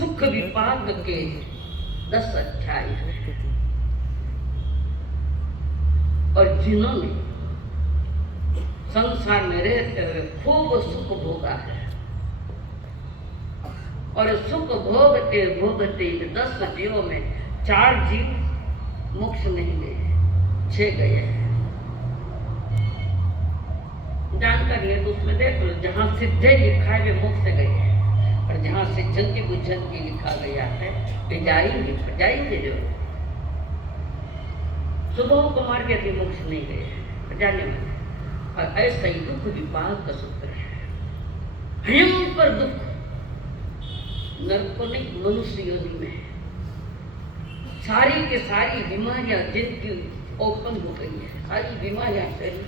सुख विपाक के 10 अध्याय हैं। और जिन्होंने संसार में रहते हुए खूब सुख भोगा है और सुख भोगते भोगते 10 जीवों में 4 जीव मोक्ष नहीं गए, 6 गए हैं। जानकारी है तो उसमें देख लो, जहाँ सिद्धे लिखा है वे मोक्ष गए हैं और जहाँ सिद्धंति बुद्धंति लिखा गया है वे जाएंगे जो सुबह कुमार के अति मोक्ष नहीं गए हैं, जाने वाले। और ऐसा ही दुख विपाक का सूत्र है। भयंकर दुख नरक को नहीं, मनुष्य योनि में है। सारी के सारी बीमारियां जिनकी ओपन हो गई है, सारी बीमारियां शरीर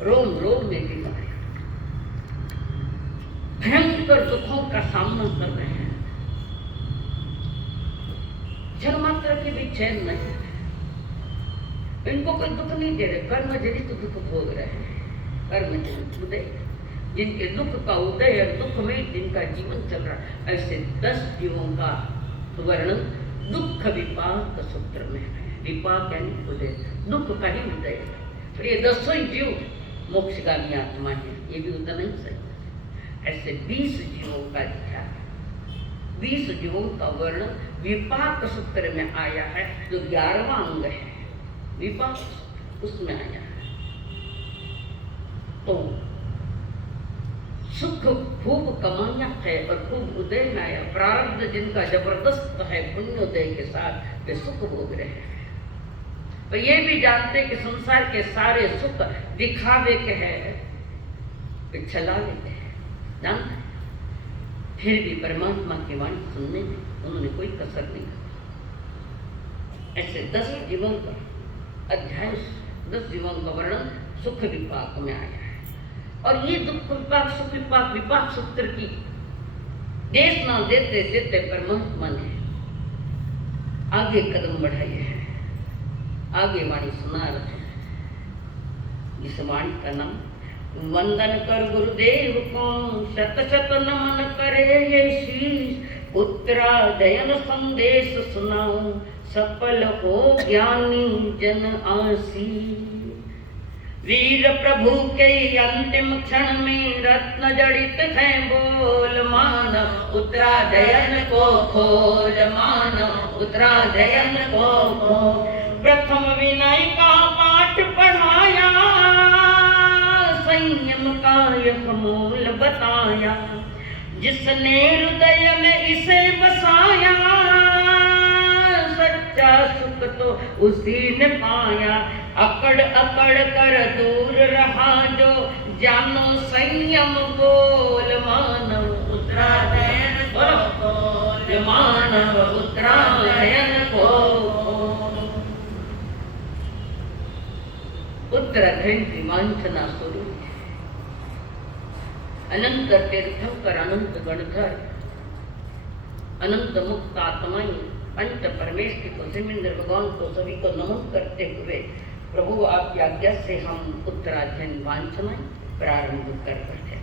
रोम रोम में बीमारियां भयंकर दुखों का सामना कर रहे हैं। क्षण मात्र के भी चैन नहीं, इनको कोई दुख नहीं दे रहे, कर्म जनित दुख भोग रहे हैं। कर्म जनित उदय, जिनके दुख का उदय और दुख में जिनका जीवन चल रहा है, ऐसे 10 जीवों का वर्णन दुख विपाक सूत्र में है। विपाक यानी उदय, दुख का ही उदय। और ये 10 जीव मोक्षगामी आत्मा है, ये भी उतना ही सही। ऐसे 20 जीवों का लिखा है, 20 जीवों का वर्णन विपाक सूत्र में आया है, जो 11वां अंग है विपाक, उसमें आया है। तो सुख खूब कमाया है और खूब उदय में आया। प्रारब्ध जिनका जबरदस्त है पुण्योदय के साथ, वे सुख भोग रहे हैं। तो ये भी जानते कि संसार के सारे सुख दिखावे के हैं, वे छला लेते हैं, जानते। फिर भी परमात्मा की वाणी सुनने में उन्होंने कोई कसर नहीं की। ऐसे 10 जीवों का अध्याय, 10 जीवों का वर्णन सुख विपाक में आया है। और ये दुख विपाक सुख विपाक विपाक सूत्र की देशना देते देते परमात्मा ने आगे कदम बढ़ाए हैं, आगे वाणी सुना रहे हैं। इस वाणी का नाम वंदन कर गुरुदेव को शत शत नमन करे ये शीश, उत्तरादयन संदेश सुनाऊं सफल हो ज्ञानी जन आसी। वीर प्रभु के अंतिम क्षण में रत्न जड़ित है बोल, मान उत्तरादयन को खोल, मान उत्तरादयन को खोल। प्रथम विनय का पाठ पढ़ाया, संयम का यह मूल बताया, जिसने हृदय में इसे बसाया, सच्चा सुख तो उसी ने पाया। अकड़ अकड़ कर दूर रहा जो, जानो संयम बोल, मानव उत्तरायण को बोल, मानव उत्तरायण को। उत्तरायण की वांछना स्वरूप अनंत तीर्थंकर, अनंत गणधर, अनंत मुक्त आत्माएं पंच परमेश्वर को, सिमिंद्र भगवान को, सभी को नमन करते हुए प्रभु आपकी आज्ञा से हम उत्तराध्ययन वांछनाएं प्रारंभ कर रहे हैं।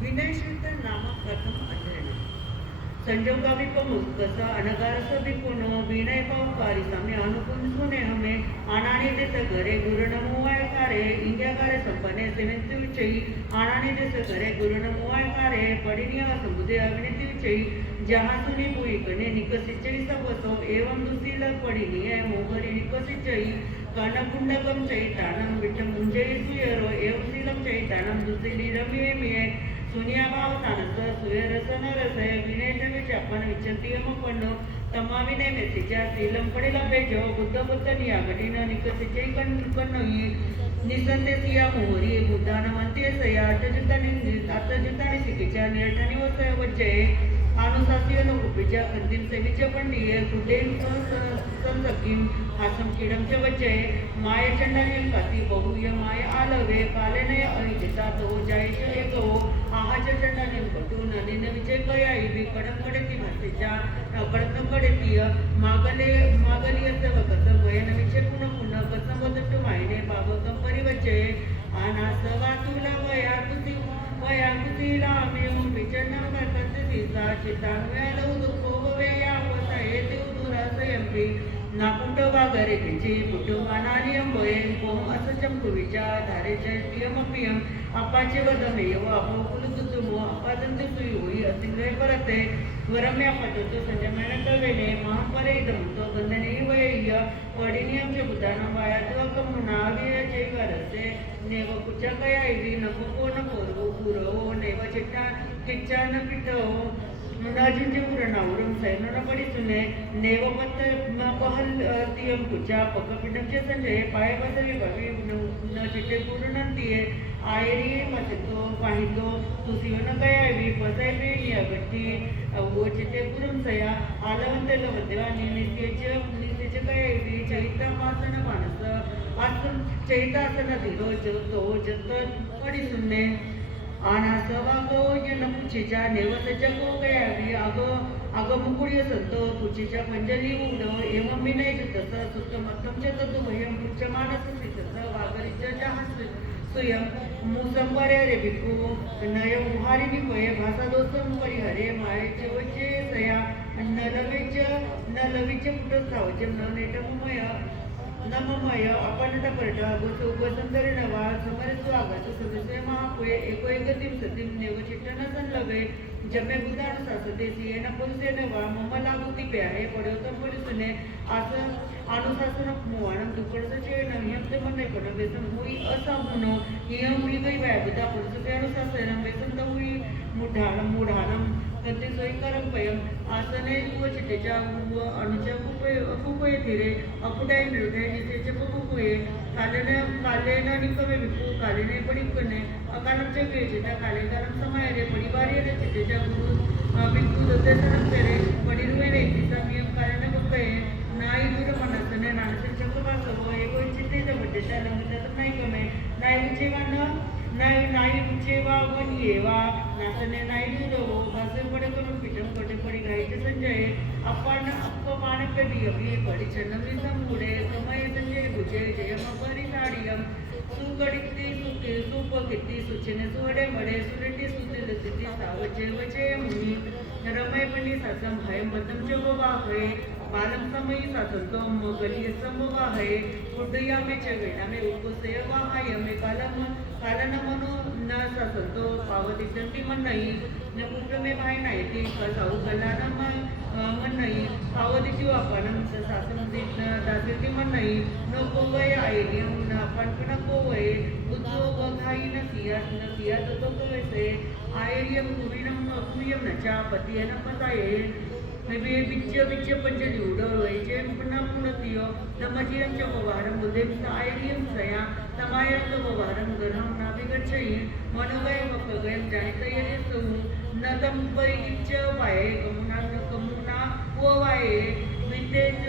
विनय कीर्तन नामक प्रथम अध्ययन। संजोगा भी प्रमुख कसा अनगारस भी पुनो, विनय पावकारी साम्य अनुकूल सुने हमें। आनानी देश घरे गुरु नमोवाय कारे, इंडिया कारे संपन्ने सेवेंती उच्चई। आनानी देश घरे गुरु नमोवाय कारे, पडिनिया समुदय अविनती उच्चई। जहाँ सुनी पुई कने निकसिचई सब सब, एवं दुसील पडिनिय मोहरी निकसिचई। कर्णकुंडकम चैतानम विठम मुंजई सुयरो, एवं शीलम चैतानम दुसीली रमिये मिये। सुनिया भाव सानस सुयरसन रस, विनय विचापन विचंती अमपन्नो। तमा विनय मेसिचा शीलम पडेला बेजो, बुद्ध बुद्ध नियागटीन निकसिचई कन्नोई। निसंदेसिया मोहरी बुद्धानमंते सया, अतजुतानि सिकिचा निर्ठनी वसय वच्चे। अनुशासियन उपजा अंतिम सेविच पंडिय, कुटेन संसकीम आसम किडम च वच्चे। माय चंडालियन काती बहुय माय आलवे, पालेनय अनिजिता तो जायच एकवो। आहाच चंडालियन कटून निन विजय कयाई, बी कडम कडेती भाषेच्या कडम कडेतीय। मागलिय सव कसम वयन विचे पुन पुन, कसम वदट्टु मायने पावकम परिवच्चे। आना सवा तुला वया कुतीला मिळून किचन करते सीसा चितांव्याला दुखोवे यावता येते दुरासयंपी नाकुट वागरे किची कुटुंबानानी अंबये कोम असचम कुविचा धारेचे पियम अपाचे वदमेव अपो कुलुतुमो अपादंत सुयुई असिंगे परते वरम्या पटतो संजमन कवेने महापरे दमतो गंधने वय्य वडिनियम चे बुदाना वायात्व कमुनागे जे करते नेव कुचा कयाई नको न पोरगो पुरो नेव चिट्टा किच्चान पिटो मुनाजिंचे उरणावरून सैनोना पडिसुने नेवपत्त पहल तियम कुचा पकपिटमचे संजय पाय बसवी भवी न चिट्टे पूर्णंतिये आयरी मचतो पाहितो तुसिवन कयावी पसै पेणी अगट्टी वो चिट्टे पुरम सया आलवंते लवदेवा निस्येचे कयावी चैता मासन मानस आसन चैतासन धीरो तो जतन पडिसुने आनासवागो यनपुचीच्या नेवसच्या गयावी अगो मुकुळी संतो तुचीच्या मंजली उड एवं विनय जतस सुतमत्तमच्या तद्वयं पुच्च मानस सितस वागरीच्या जहास सुयं मुसंबरे रे बिकू नय उहारिनी पये भाषा दोसम परिहरे मायेचे वचे सया नलवीचे पुट सावचे नेटममय नममय अपनट परट गोसुंदरी नवा समर स्वागत सदस्य महापुये एको एकतिम सतिम नेव चिट्टन संलवे जमे बुदान सासते सियेन पुरुषे नवा मम लागुती पे आहे पडवतम पुरुषने आस अनुशासन मुवाणम दुकडस चेण यमते मने पण बेसन हुई असा म्हणो यम हुई गई बाय बुदा पुरुषे अनुशासन बेसन त हुई मुढाणम कते सोयीकरम पयम आसने व चिट्टेच्या व अणुच्या कुपये थिरे अपुडाई मिळते निसेचे कुकुये कालेन निकमे विकू कालेने पडिकने अकालमचे वेचिता कालेकारम समायरे पडिवारी रे चिट्टेच्या गुरु विकू ददेशनम तेरे पडिरुवे रे तिचा नियम कालेने बकये नाई दूर मनसने नानसे चक्कबासव एगो चिट्टेच्या बड्डेच्या लंगतात नाही कमे नाही उचेवान नाही उचेवा वन येवा नाचने नाही दूरवो भासे पडे करून पिटम पडे पडी गायचे संजय आपण अपमान कधी अभी पडी चन्नवी संपुडे समय संजय भुजे जयम परी साडियम सुगडिती सुके सुप किती सुचिने सुहडे मडे सुरेटी सुतिल सिती सावचे वचे मुनी रमय पणी सासम भयम बदम जगोबा है बालम समय सासंतो मगली संभवा है उड्डया में चवेना में उपसे वाहाय में कालन मनो न सासंतो पावती दंडी मन नहीं न पुत्र में भाई नहीं थी कसाऊ गलाना मन नहीं पावती जो अपनम सासन दिन दासिती मन नहीं न कोवय आयनियम न अपन न कोवय उद्योग खाई न सिया तो कैसे आयनियम कुयम न चा पति न पताये वे बिच्च पंचली उडवयचे पुन्हा पुनतियो नमजिरम च ववारम बुदेम सायरियम सया तमायरम च ववारम गरम नाविगच्छई मनोगय वकगयम जानितयरे सु न तम परिच वाये कमुना वाये विते च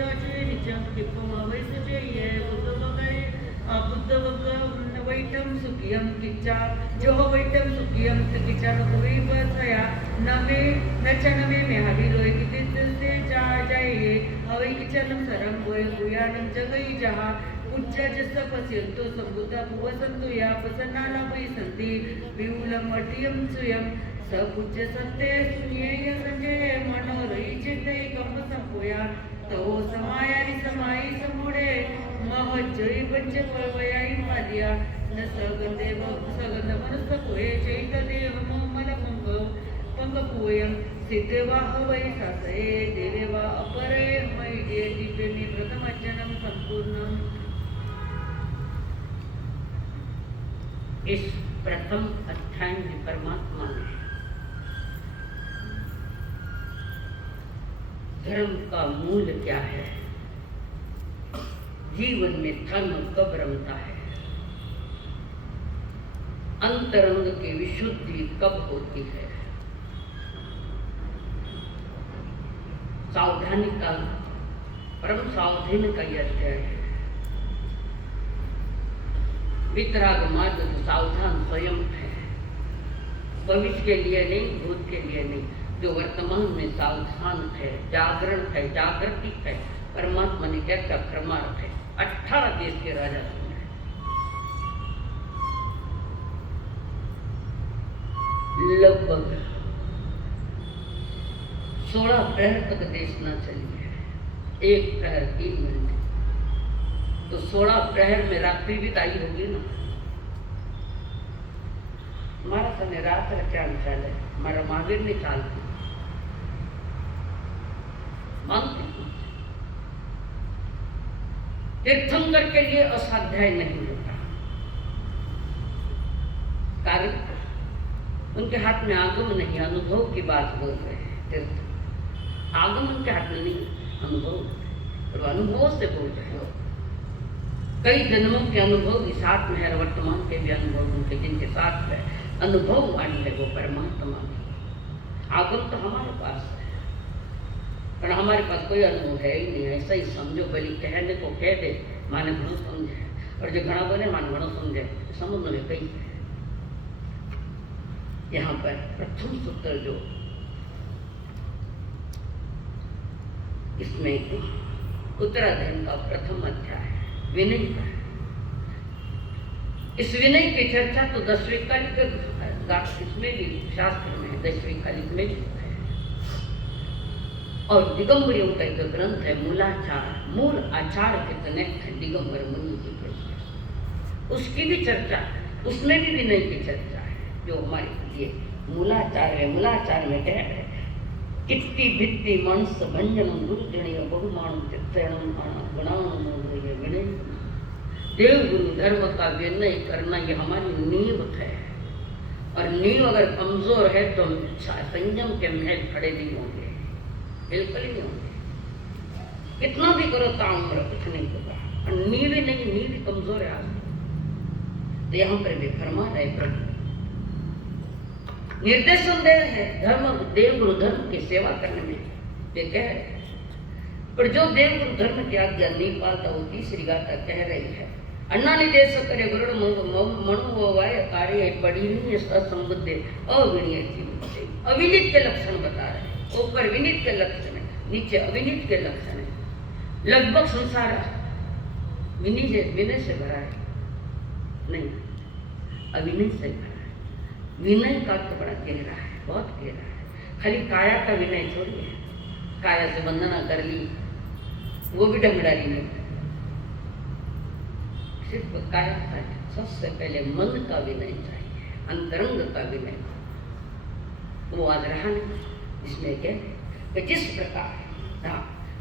निचम किपम वैसचे ये बुद्ध वैतम सुखियम किच्चा जो वैतम सुखियम किच्चा कोई बसया नमे नचनमे में हरी रोए किते से जा जाए हवई किचनम सरम होए गुयानम जगई जहा उच्च जस पस्यंतो संबुद्धा भुवसंतु या प्रसन्नाला पै संति विउलम अटियम सुयम सपुच्च सत्ते सुनिये संजय मनोरई चित्ते कम संपोया तो समायारी समाई समुडे महजई पंच परवयाई पादिया न सगंदेव सगंध मनुष्य कोये चैतदेव ममल पंगपोयम सिद्धेवा हवै सासये देवेवा अपरे मैडे दिव्यमी प्रथमजनम संपूर्णम। इस प्रथम अध्याय में परमात्मा ने धर्म का मूल क्या है, जीवन में धर्म कब रमता है, अंतरंग की विशुद्धि कब होती है, सावधानी का परम सावधानी का यह अध्याय है। वितराग मार्ग तो सावधान स्वयं है, भविष्य के लिए नहीं, भूत के लिए नहीं, जो वर्तमान में सावधान है, जागरण है, जागृति है। परमात्मा ने क्या क्रमार्थ है। 18 देश के राजा सुन रहे, लगभग 16 प्रहर तक देश न चली है, 1 प्रहर 3 मिनट, तो 16 प्रहर में रात्रि भी ताई होगी ना। हमारा समय रात रचान चाल है, हमारा महावीर ने चालती मानते। तीर्थंकर के लिए असाध्याय नहीं होता, कारण उनके हाथ में आगम नहीं, अनुभव की बात बोल रहे हैं। तीर्थ आगम उनके हाथ में नहीं, अनुभव, और अनुभव से बोल रहे हो। कई जन्मों के अनुभव भी साथ में है, वर्तमान के भी अनुभव उनके जिनके साथ है, अनुभव वाणी है वो परमात्मा की। आगम तो हमारे पास है, पर हमारे पास कोई अनुभव है ही नहीं। ऐसा ही समझो, बलि कहने को कह दे माने घणो समझे, और जो घना बोले माने घणो समझे, समझ में कई है। यहाँ पर प्रथम सूत्र जो इसमें उत्तराधर्म का प्रथम अध्याय विनय का है। इस विनय की चर्चा तो 10वीं कालिक इसमें भी शास्त्र में 10वीं कालिक में भी है। और दिगंबरियों का एक ग्रंथ है मूलाचार, मूल आचार के जनक है दिगंबर मुनि की कृति, उसकी भी चर्चा, उसमें भी विनय की चर्चा है जो हमारे लिए मूलाचार है। मूलाचार में कह रहे कित्ती भित्ति मनस भंजनम गुरुजनीय बहुमान चित्तयनम गुणान विनय। देव गुरु धर्म का विनय करना ये हमारी नींव है, और नींव अगर कमजोर है तो हम संयम के महल खड़े नहीं होंगे, बिल्कुल ही नहीं होंगे। कितना भी करो ताम्र कुछ नहीं होगा, और नींव ही नहीं, नींव ही कमजोर है आज। तो यहाँ पर भी फरमा रहे प्रभु निर्देशन दे रहे हैं धर्म, देव गुरु धर्म की सेवा करने में। ये कह रहे पर जो देव गुरु धर्म की आज्ञा नहीं पालता वो तीसरी गाथा कह रही है। अन्ना निर्देश करे गुरु मनोवाय कार्य बड़ी नहीं संबुद्धे अविनीय, अविनीत के लक्षण बता रहे हैं। ऊपर विनीत के लक्षण है, नीचे अविनीत के लक्षण है। लगभग संसार विनय से भरा है, नहीं अविनय से भरा है। विनय का तो बड़ा गहरा है, बहुत गहरा है। खाली काया का विनय छोड़िए, काया से वंदना कर ली वो भी डंगडारी नहीं, सिर्फ काया का। सबसे पहले मन का विनय चाहिए, अंतरंग का विनय। वो आज रहा नहीं, इसमें क्या जिस प्रकार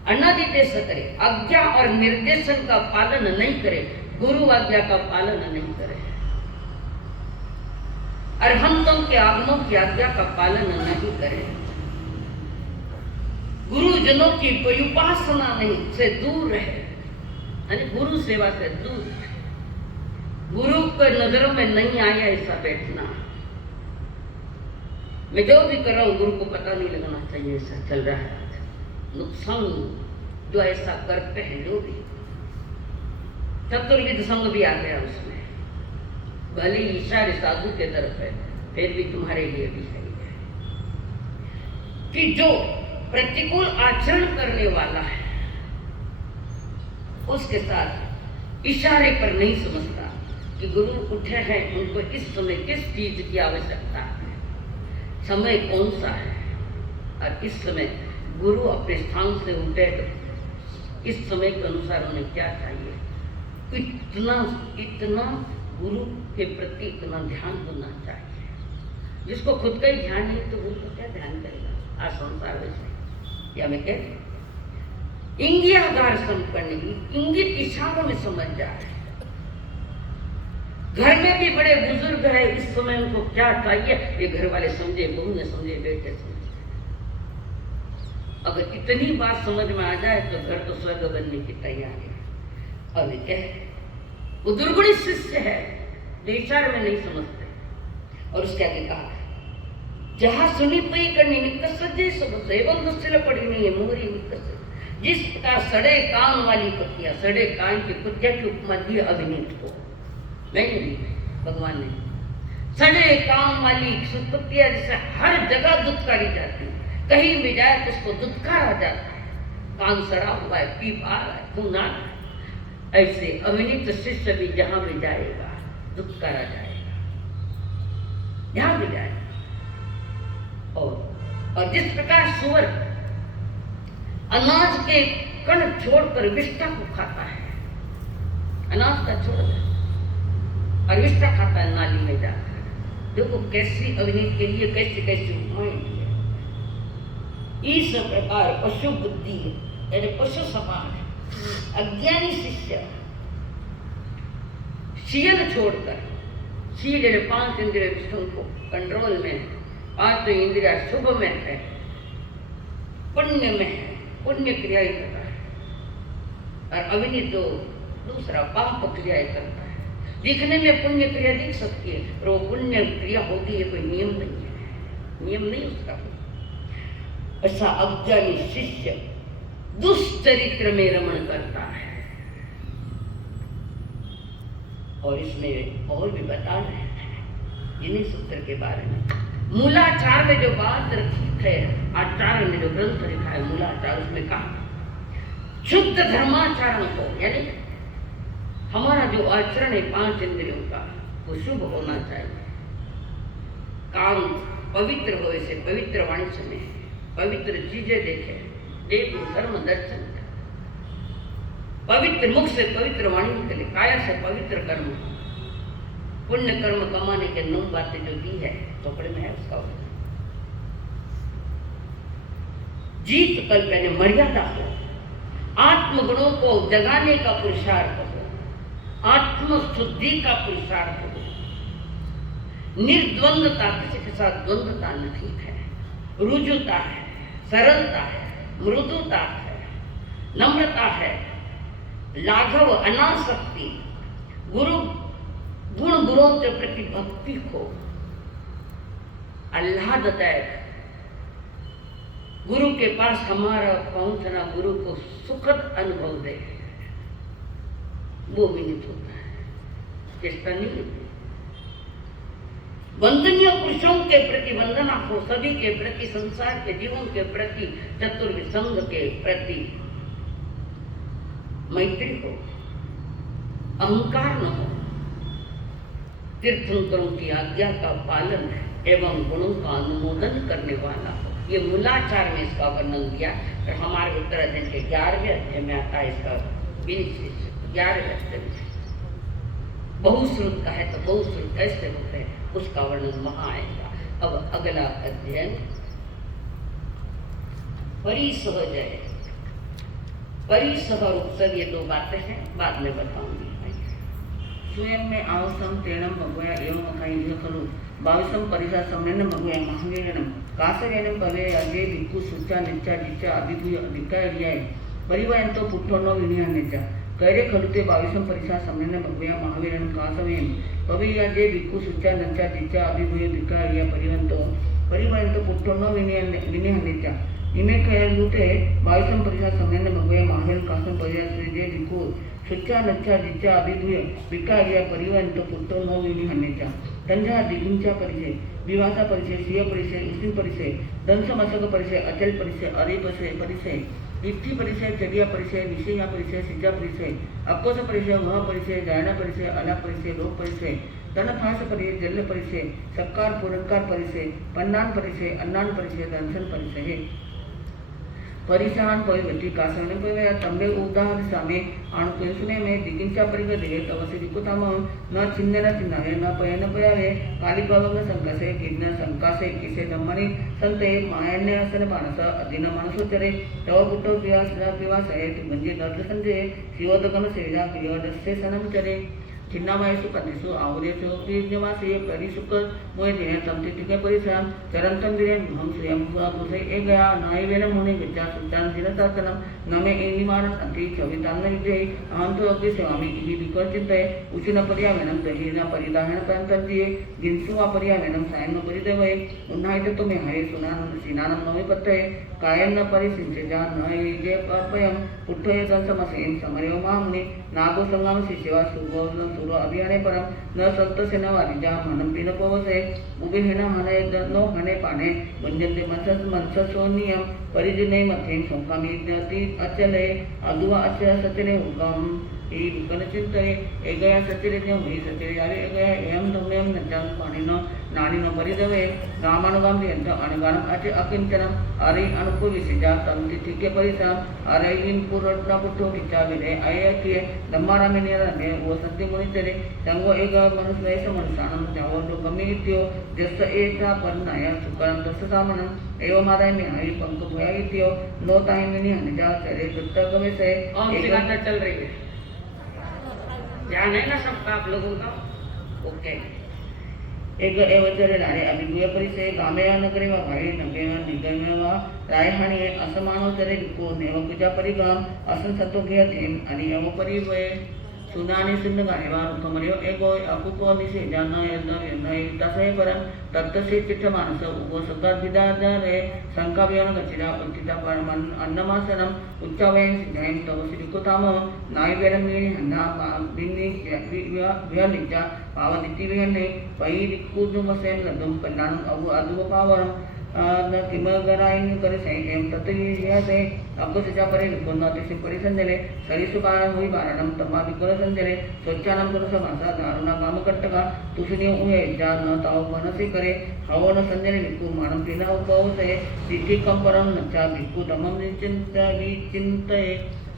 अनादिदेश करे, आज्ञा और निर्देशन का पालन नहीं करे, गुरु आज्ञा का पालन नहीं करे, अरहंतों के आगमों की आज्ञा का पालन नहीं करे, गुरुजनों की परिउपासना नहीं से दूर रहे, यानी गुरु सेवा से दूर रहे, गुरु के नजरों में नहीं आया ऐसा बैठना। मैं जो भी कर रहा हूँ गुरु को पता नहीं लगना चाहिए ऐसा चल रहा है। नुकसान जो ऐसा करते हैं, जो भी चतुर्विध संग भी आ गया उसमें, भले इशारे साधु के तरफ है, फिर भी तुम्हारे लिए भी है कि जो प्रतिकूल आचरण करने वाला है उसके साथ इशारे पर नहीं समझता कि गुरु उठे हैं, उनको इस समय किस चीज की आवश्यकता है, समय कौन सा है, और इस समय गुरु अपने स्थान से उठे तो इस समय के अनुसार उन्हें क्या चाहिए। इतना गुरु के प्रति इतना ध्यान होना चाहिए। जिसको खुद का ही ध्यान नहीं तो गुरु को क्या ध्यान करेगा। आज संसार वैसे या मैं कह रही इंगियागार संपन्न ही इंगित इशारों में समझ जा रहे हैं। घर में भी बड़े बुजुर्ग है, इस समय उनको क्या चाहिए ये घर वाले समझे, बहू ने समझे, बेटे समझे। अगर इतनी बात समझ में आ जाए तो घर तो स्वर्ग बनने की तैयारी है। और क्या है वो दुर्गुणी शिष्य है जो इशारे में नहीं समझते। और उसके आगे कहा जहां सुनी पई करनी नित्य सजे सब एवं दुष्ट पड़ी नहीं है मोहरी नित्य से। जिस प्रकार सड़े कान वाली कुतिया, सड़े कान की कुतिया की उपमा दी अभिनीत को, नहीं दी भगवान ने। सड़े कान वाली कुतिया जैसे हर जगह दुत्कारी जाती है, कहीं भी जाए तो उसको दुत्कारा जाता है, कान सड़ा हुआ है, पीप आ रहा है, खून आ रहा है। ऐसे अविनीत शिष्य भी जहां भी जाएगा दुत्कारा जाएगा, जहां भी जाएगा। और जिस प्रकार सुअर अनाज के कण छोड़कर विष्ठा को खाता है, अनाज का छोड़ और विष्ठा खाता है नाली में जाकर। देखो कैसी अविनीत के लिए कैसे कैसे उपमाएं दी है। इस प्रकार पशु बुद्धि यानी पशु समान अज्ञानी शिष्य शील छोड़कर, शील यानी 5 इंद्रिय विष्णु को कंट्रोल में, 5 इंद्रिया शुभ में है, पुण्य में है, पुण्य क्रियाएं करता है, और अविनीत तो दूसरा पाप क्रियाएं करता है। दिखने में पुण्य क्रिया दिख सकती है, पर वो पुण्य क्रिया होती है कोई नियम नहीं है, नियम नहीं उसका। ऐसा अज्ञानी शिष्य दुष्चरित्र में रमण करता है। और इसमें और भी बता रहे हैं इन्हीं सूत्र के बारे में। मूलाचार में जो बात रखी है, आचार्य ने जो ग्रंथ लिखा है मूलाचार, उसमें कहा शुद्ध धर्माचरण को, यानी हमारा जो आचरण है 5 इंद्रियों का वो शुभ होना चाहिए। काम पवित्र हो, से पवित्र वाणी सुने, पवित्र चीजें देखे, देव धर्म दर्शन, पवित्र मुख से पवित्र वाणी निकले, काया से पवित्र कर्म, पुण्य कर्म कमाने के 9 बातें जो दी है चौपड़े में है उसका। जीत कल्प यानी मर्यादा हो, आत्मगुणों को जगाने का पुरुषार्थ हो, आत्मशुद्धि का पुरुषार्थ हो, निर्द्वंदता, किसी के साथ द्वंदता नहीं है, रुजुता है, सरलता है, मृदुता है, नम्रता है, लाघव अनासक्ति, गुरु गुण गुरुओं के प्रति भक्ति हो, आह्लाददायक, गुरु के पास हमारा पहुंचना गुरु को सुखद अनुभव दे, वो विनित होता है, चेष्टा नहीं होती। वंदनीय पुरुषों के प्रति वंदना हो, सभी के प्रति, संसार के जीवों के प्रति, चतुर्विध संघ के प्रति मैत्री हो, अहंकार न हो, तीर्थंकरों की आज्ञा का पालन एवं गुणों का अनुमोदन करने वाला हो। ये मूलाचार में इसका वर्णन किया। तो हमारे उत्तराधीन के 11वें अध्याय में आता है इसका विशेष, 11वें अध्याय में बहुश्रुत का है, तो बहुश्रुत कैसे होते हैं उसका वर्णन वहां आएगा। अब अगला अध्ययन परिसहजय, परिसह उत्सव, ये 2 बातें हैं, बाद में बताऊंगी। स्वयं में आवसम तेणम भगवया एवं अखाइंद्र खलु 22 परिसा सम्मेलन भगवया महावीरनम कासरेणम भवे अजय भिक्खु सुचा नित्या जिच्चा अभिभूय धिक्कारियाय परिवयंतो पुट्टोनो विनयान्यचा कैरे खलुते 22 परिसा सम्मेलन भगवया महावीरनम कासवेन भवे अजय भिक्खु सुचा नित्या जिच्चा अभिभूय धिक्कारिया परिवयंतो पुट्टोनो विनयान्यचा इमे खलुते 22 परिसा सम्मेलन भगवया महावीरन कासम परिया श्रीजय भिक्खु सुच्चा नच्चा जिच्चा अभिभूय विकार्या परिवंत पुट्टो नो विनी हन्नेचा तंजा दिगुंचा परिचय, विवासा परिचय, सिंह परिचय, उसिन परिचय, दंसमसक परिचय, अचल परिचय, अरे परिचय, इत्थि परिचय, चलिया परिचय, निशेया परिचय, सिजा परिचय, अक्कोस परिचय, मह परिचय, गायना परिचय, अला परिचय, लोक परिचय, तनफास परिचय, जल परिचय, सत्कार पुरस्कार परिचय, पन्नान परिचय, अन्नान परिचय, दंसन परिचय परिसहान परिवृत्ति कासने परिवया तंबे उदाहरण सामे आणुकेसुने में दिगिंचा परिगदे तवसे दिकुताम न चिन्नेन चिन्नावे न पयन पयावे कालिकावग संकासे किन्न संकासे किसे धम्मने संते मायन्य असन मानस अधीन मानसोचरे तव पुट्टो पिवासये म्हणजे नर्द संजय शिवदगन सेजा प्रियदस्य सनमचरे चिन्नामयसु कन्नेसु आहुरेसु निवासे परिसुक मोय दिने तमति तिके परिसम चरंतम दिने हम श्रेयम पुसे ए गया नाय वेन मुने विद्या सुचान दिनतातनम नमे एनिमान अंति चवितान निजे अहंतो अग्नि सेवामि इहि विकर्चितय उचिन पर्यावेनम दहीना परिदाहन पंतंतिये गिंसुवा पर्यावेनम सायन परिदेवय उन्नायते तो में हये सुनान सिनानम नवे पत्तय कायन परिसिंचे जा नय जे अपयम पुट्ठय दंसमसेन समरयो मामने नागो संगम शिशेवा सुगोलन सुरो अभियाने परम न संत सेना वारिजा मनम पिन पवसे उबे हेना हने नो हने पाने वंजन्ते मनस सोनियम परिदिने मथेन सोकामी ज्ञाति अचले अदुवा अचल सतने हुकम ಈ ವಿಕಲ ಚಿಂತನೆ ಏಗಯ ಸಚಿರಿಜ್ಞ ಹುಯಿ ಸಚಿರಿ ಯಾವೆ ಏಗಯ ಎಂ ಧಮ್ಯಂ ನಜ್ಜಾಂ ಪಾಣಿನೋ ನಾನಿನೋ ಪರಿದವೆ ರಾಮಾನುಗಾಂ ಯಂತ್ರ ಅನುಗಾನಂ ಅಚೆ ಅಕಿಂಚನಂ ಅರಿ ಅನುಕು ವಿಸಿಜಾ ತಂ ತಿಥಿಕೆ ಪರಿಸಂ ಅರೈನ್ ಪುರಟ್ನ ಪುಟ್ಟು ಕಿಚ್ಚಾವಿದೆ ಅಯ್ಯಕಿಯೆ ದಮ್ಮಾರಾಮಿನಿಯರನೆ ಓ ಸತ್ಯ ಮುನಿಚರೆ ತಂಗೋ ಏಗ ಮನುಷ್ಯ ಮನುಷ್ಯಾನಂ ಜಾವೊಂದು ಕಮಿತ್ಯೋ ಜಸ್ಸ ಏಕ ಪರ್ನಾಯ ಸುಕರಂ ದಸ್ಸ ಸಾಮನಂ एवमादाय में हरि पंख भयागित्यो नो टाइम में हनिजा चरे दुत्तगमे से कौन सी गाथा चल रही है? ध्यान है ना सबका आप लोगों का? ओके। एक एवचरे राणे अभिभूय परिसे गामेया नगरे वा भाई नगेया निगमे वा रायहाणी असमानो चरे विको नेव पूजा परिगाम असन सत्तो घे थेम आणि एव परिवय सुनानी सिंध गानेवा रुकमरियो एगो अकुको निसे जाना यन्ना यन्ना तसे परम तत्तसे चित्त मानस उगो सका विदारे संका व्यन गचिरा उत्तिता परमन अन्नमासनम उच्चावयन सिद्धायम तव सिरिकोताम नायवेरमीनि हन्ना बिन्नि व्यनिजा पावदिति व्यने पै दिक्कुदुमसेम लदुम कन्नान अबु अदुव पावरम न किमगराइन करे सै एम तत्त्वयसे अब्बो सजा परे विकोन्ना तिसे परिसंजले सरिसुका हुई बारणम तमा विकोल संजले स्वच्छानम पुरुष भाषा दारुणा कामकट्टका तुसनी उहे जान ताव मनसे करे हवन संजले विकु मानम पिना उपवसे सिद्धि कंपरम नचा विकु तमम निचिंता विचिंतये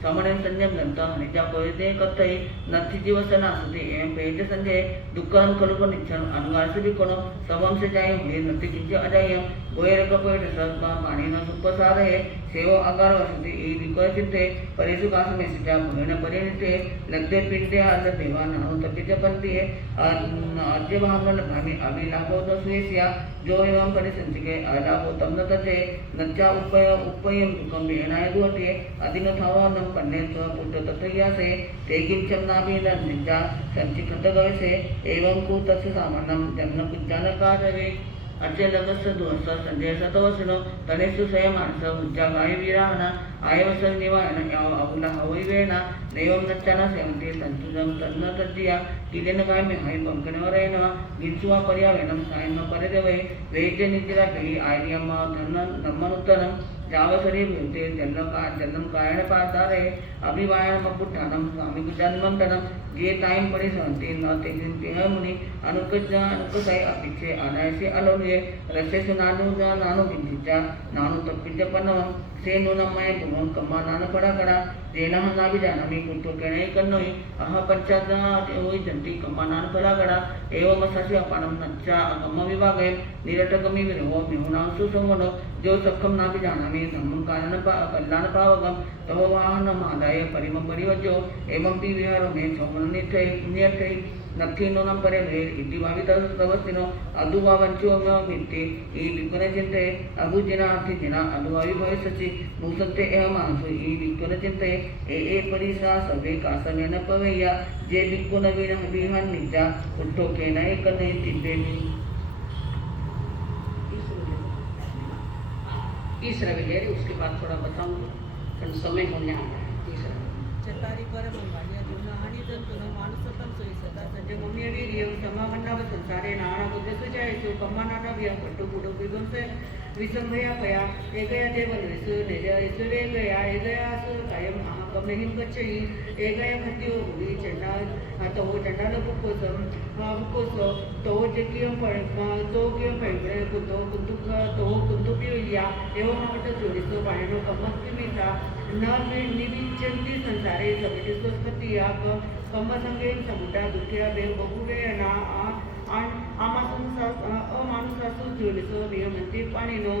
समणें संजम गंता निजा कोयते कत्तई नत्थि जीवसना सुति एवं पेट संजय दुक्करम कलुप निच्छन अनुगार से विकोनो सबम से जाए हुए नत्थि किंच अजायम गोयर कपेट सर्वा पानी न सुपसारे सेवो आकार वसति ई विकोय चित्ते परिसु कास में सिजा भगन परिणिते लग्गे पिंडे आद देवा नानु तपिच पंती है अद्य भावना भामी अभिलाभो दस्वेसिया जो एवं परि संचिके आलाभो तमन तते नच्चा उपयम दुकम बेनाय दुअते अदिनो थावानम पन्ने स्व पुत्र तथयासे तेकिंचम नाभिन निजा संचिकत गवसे एवं को तस्य सामानम जन्म कुज्जानकारवे अचे लगस दुअस संजय सतवसनो तनेसु सय मानस उज्जा गाय वीराहना आयवसन निवायन याव अबुला हवई वेना नेवम नच्चाना सेवंते तंतुजम तन्न तज्जिया किलेन गाय में हाय पंकनवरेन गिंसुवा पर्यावेनम सायन परदेवे वेज्य निद्रा कही आर्यम धन नमनुत्तरम जावसरी मिलते जन्म कायण पातारे अभिवायन मपुठानम स्वामी कुजानमंतनम जे टाइम पड़े संति न तेजिन तेह मुनि अनुकजा अनुकसाय अपिचे आनायसे अलोनिये रसे सुनानु जा नानु बिंजिजा नानु तपिज पनवम से नूनमय भुवन कम्मा नान पड़ा कड़ा जेना ना भी जाना मी कुतो केणे कन्नोई अह पंचादा होई जंती कम्मा नान पड़ा कड़ा एवं सस्य अपनम नच्चा कम्मा विभागे निरटकमी विरहो मिहुना सुसंगनो जो सखम ना भी जाना मी धम्म कारण कल्याण पावगम तव वाहन मादाय परिम परिवजो एवं पि विहारो में चौमन नियते नक्कीनो नम परे वे इति भाविता तवस्तिनो अदुवा वंचो मित्ति ई विकुन चिंते अगुजिना अति जिना अदुवायु भय सचि मुसते एह मासु ई विकुन चिंते ए परिसा सवे कासनेन पवैया जे विकुन विहन निजा उठो के नए कने तिबेनी तीसरा विलेर उसके बाद थोड़ा बताऊंगा कारण समय होने आ रहा है। तीसरा चतारी पर मंगालिया जुना हानि जंतुनो मानसतम सोई सदा संजय मम्मी वीर्यम समावन्नाव संसारे नाना बुद्ध सुजाय सु कम्मानाटा व्या पट्टु गुडो विगम से विसंभया पया एकया देवन विसु निज ईश्वरे गया एकया सु कायम महाकमहिम गच्छई एकया खत्यो हुई चंडा तो चंडाल बुकोसम बुकोसो तो जकियम तो कियम पड़े कुतो कुतुका तो कुतुपिया एवं मट जोड़िसो पायनो कमस्तिमिता न निविचंती संसारे समिति स्वस्पतिया कम संगे समुद्रा दुखिया बे बहुवे ना अमानुसासु जोड़िसो नियमंती पाणिनो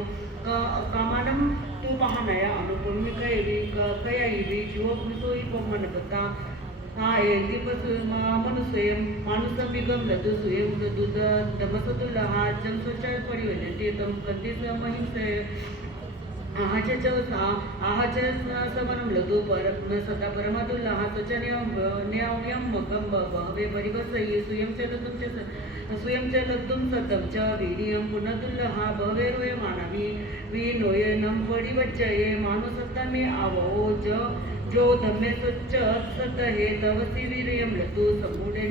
कामानम तू पहानया अनुपूर्णि कयाईवी शिवपुरुषोई पमनपता दिवस मनुष्यम मानुष विगम लदु सुयम दुद दमसतुलहा जम सोचा पड़ी वजते तम प्रदिस महिंसे आहच समनम लदु पर सदा परमदुल्लाह सचन्यम मगम बहवे परिवसयि स्वयं च लब्धुम सतम च वीर्यम पुनदुल्लाह बहवे रोय मानवी विनोयनम परिवच्चये मानुसत्ता में आवो जो धम्मे स्वच्छ सत हे तवसी वीर्यम लतु समूढे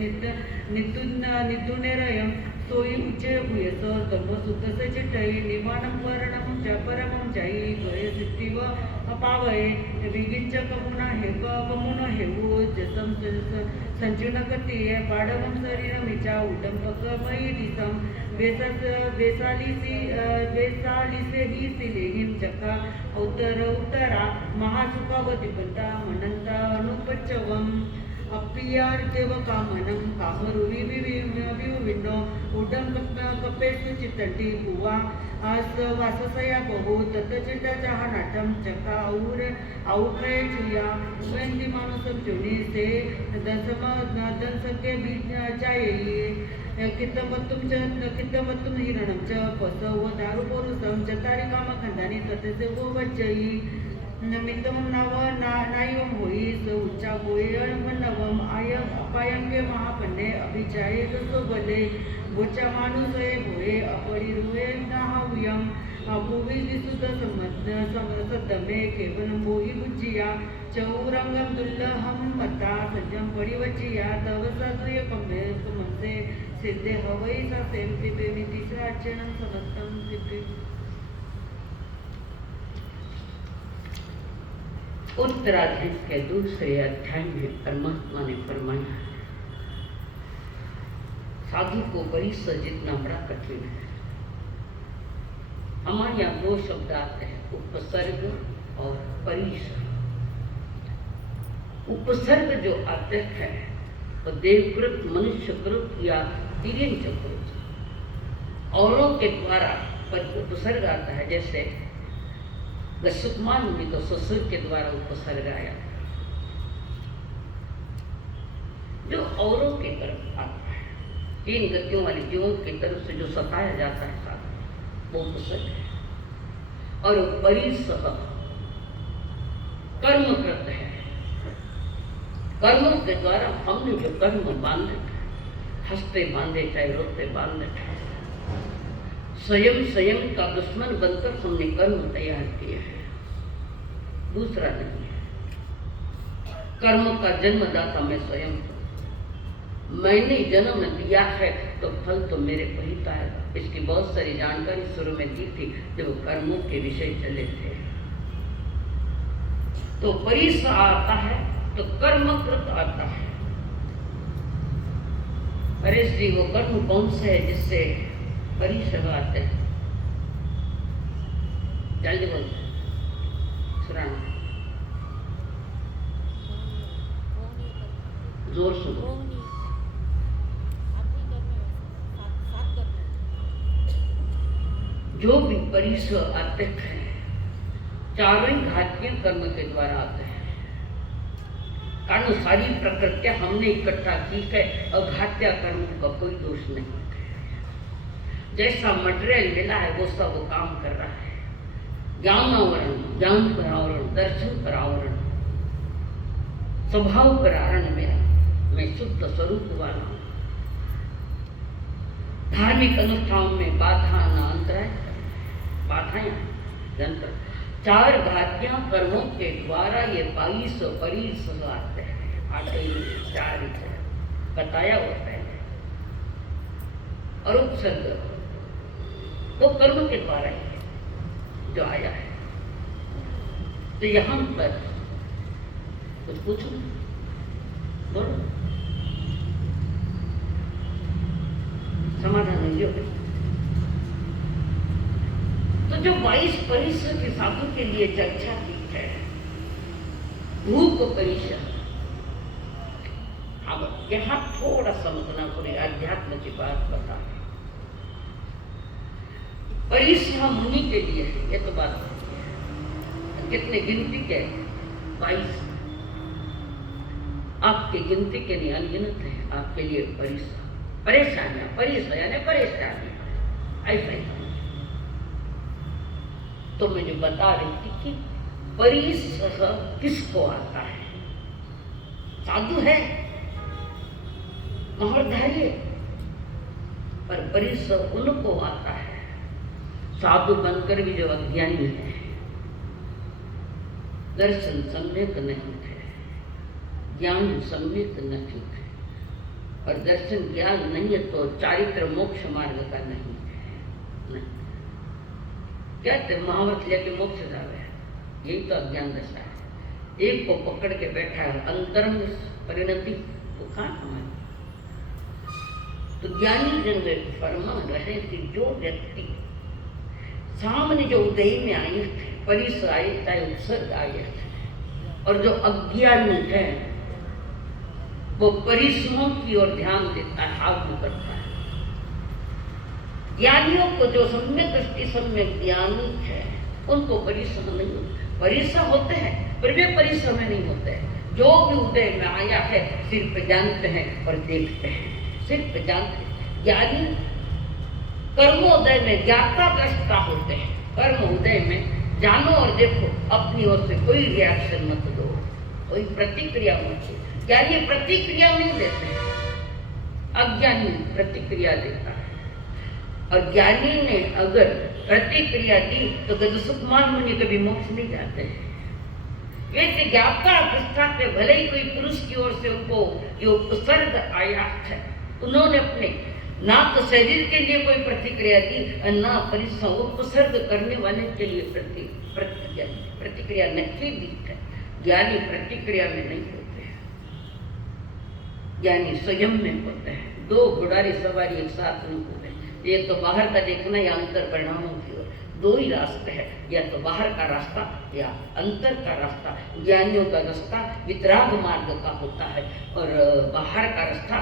नितुनेरयम सोई उच्चे भूयस तमसुतसे चिट्टई निवानं वर्णं च परमं जयी गय सिद्धिव पावये विगिंच कमुना हेव कमुन हेवू जसम संचुनकती पाडवम शरीरमिचा उडंबकमयी दिसम बेसालिसे ही सिलेहिम चका उत्तरा महासुखावतिपंता मनंता अनुपच्चवम अप्पियार्जव कामनं कामरुवि विविनो उडं कपेसु चित्तटी भुवा आस वाससया बहु ततचिंताचा हा नाटम चका औखय चुया वेंदी मानुसम चुनी से दंसके बीजाच्या येई कित्तमत्तुम हिरणं च पसव दारुपोरुसं चतारि कामखंडानि ततसे वो वच्चयी नमित्तम नव नायम होई स उच्चा होई नवम आय अपायंगे महापन्ने अभिचाये सो बले बोचा मानुस होय अपरी रुए नाहव्यम भुवि विसुद्ध सद्दमे केवलम मोहि बुज्जिया चौरंगम दुल्लहम मता सज्जम परिवचिया तवसा सुय कमसे सिद्धे हवई सा सेम दिव्य तिसराचरणम समस्तम दिव्य उत्तराधीन के दूसरे अध्याय में परमात्मा ने फरमाया साधु को परिसर जितना बड़ा कठिन है। हमारे यहाँ दो शब्द आते हैं, उपसर्ग और परिसर। उपसर्ग जो आते हैं वो देवकृत, मनुष्यकृत या तिर्यंचकृत औरों के द्वारा पर उपसर्ग आता है। जैसे सुकुमार मुनि तो ससुर के द्वारा उपसर्ग आया, जो औरों की तरफ आता है, तीन गतियों वाली जीवों की तरफ से जो सताया जाता है साधु, वो उपसर्ग है। और परिसह कर्म कृत है, कर्मों के द्वारा हमने जो कर्म बांधे, हंसते बांधे चाहे रोते बांधे, स्वयं का दुश्मन बनकर हमने कर्म तैयार किए हैं, दूसरा नहीं है। कर्म का जन्मदाता मैं स्वयं हूँ, मैंने जन्म दिया है तो फल तो मेरे को ही पाएगा। इसकी बहुत सारी जानकारी शुरू में दी थी जब कर्मों के विषय चले थे। तो परिस आता है तो कर्मकृत आता है। अरे श्री वो कर्म कौन से है जिससे परिसर आते हैं? जल्दी बोलते सुनाना, जोर सुनो। जो भी परिसर आते हैं चारों घातीय कर्म के द्वारा आते हैं। कारण सारी प्रकृतियां हमने इकट्ठा की है और घात्या कर्म का कोई दोष नहीं। जैसा मटेरियल मिला है वो सब वो काम कर रहा है। ज्ञान आवरण, ज्ञान पर आवरण, दर्शन पर आवरण, स्वभाव पर आवरण मेरा, मैं शुद्ध स्वरूप वाला हूँ। धार्मिक अनुष्ठान में बाधा न अंतराय, बाधाएं यंत्र, चार घातियां कर्मों के द्वारा ये 22 परिस आते हैं। आते ही चार बताया होता है। और उपसर्ग वो कर्म के द्वारा ही है जो आया है। तो यहां पर कुछ पूछो, बोलो, समाधान नहीं हो। तो जो 22 परिसर के साधु के लिए चर्चा की है, भूख परिसर, अब यहां थोड़ा समझना पूरे अध्यात्म की बात बता। परिसर मुनि के लिए है, ये तो बात है। कितने गिनती के? 22। आपकी गिनती के लिए अनगिनत है। आपके लिए परिसर, परेशानियां, परिसर यानी परेशानियां, ऐसा ही। तो मैं जो बता रही थी कि परिसर किसको आता है? साधु है, महर्धारी, पर परिसर उनको आता है साधु बनकर भी जो अज्ञानी है, दर्शन सम्यक नहीं थे, ज्ञान सम्यक नहीं थे, और दर्शन ज्ञान नहीं है तो चारित्र मोक्ष मार्ग का नहीं है। कहते महावत लेके मोक्ष जावे, यही तो अज्ञान दशा है। एक को पकड़ के बैठा है, अंतरंग परिणति तो कहाँ हमारी। तो ज्ञानी जन फरमा रहे कि जो व्यक्ति सामने जो उदय में आए थे, परिस आए चाहे उत्सर्ग आए थे, और जो अज्ञानी है वो परिश्रमों की ओर ध्यान देता है, आगे बढ़ता है। ज्ञानियों को जो सम्यक दृष्टि सम्यक ज्ञानी है उनको परिश्रम नहीं होता, परिश्रम होते हैं पर वे परिश्रम में नहीं होते हैं। जो भी उदय में आया है सिर्फ जानते हैं और देखते हैं, सिर्फ जानते हैं। ज्ञानी कर्मोदय में ज्ञाता दृष्टा होते हैं, कर्म उदय में जानो और देखो, अपनी ओर से कोई रिएक्शन मत दो, कोई प्रतिक्रिया मत दो। ज्ञानी प्रतिक्रिया नहीं देते हैं, अज्ञानी प्रतिक्रिया देता है। और ज्ञानी ने अगर प्रतिक्रिया दी तो गद सुखमान मुनि कभी मोक्ष नहीं जाते हैं। वे ज्ञाता दृष्टा के भले ही कोई पुरुष की ओर से उनको जो उपसर्ग आया है, उन्होंने अपने ना तो शरीर के लिए कोई प्रतिक्रिया दी और ना परिश्रम उपसर्ग करने वाले के लिए प्रतिक्रिया नहीं दी है। ज्ञानी प्रतिक्रिया में नहीं होते हैं, ज्ञानी स्वयं में होते हैं। दो घोड़ारी सवारी एक साथ नहीं होते, ये तो बाहर का देखना या अंतर परिणामों की ओर, दो ही रास्ते हैं, या तो बाहर का रास्ता या अंतर का रास्ता। ज्ञानियों का रास्ता वितराग मार्ग का होता है और बाहर का रास्ता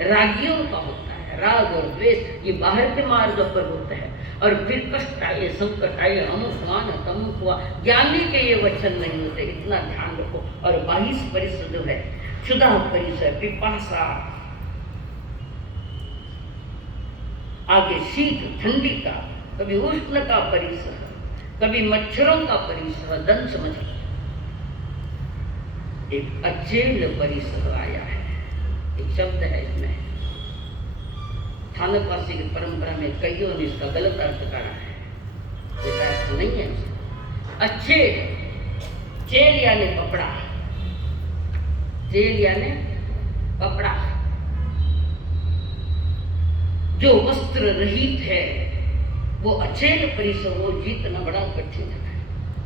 रागियों का होता है। राग और द्वेष ये बाहर के मार्ग पर होते हैं। और फिर कष्ट आए, संकट आए, अमुक मान तमुक हुआ, ज्ञानी के ये वचन नहीं होते, इतना ध्यान रखो। और 22 परिस जो है, क्षुधा परिस है, पिपासा, आगे शीत ठंडी का, कभी उष्ण का परिस, कभी मच्छरों का परिस, दंश मच्छर, एक अचेल परिस आया है। एक शब्द है इसमें, स्थानकवासी की परंपरा में कईयों ने इसका गलत अर्थ करा है, इसका अर्थ नहीं है। अच्छे चेल यानी कपड़ा, चेल यानी कपड़ा, जो वस्त्र रहित है वो अचेल परिस हो, जीतना बड़ा कठिन है।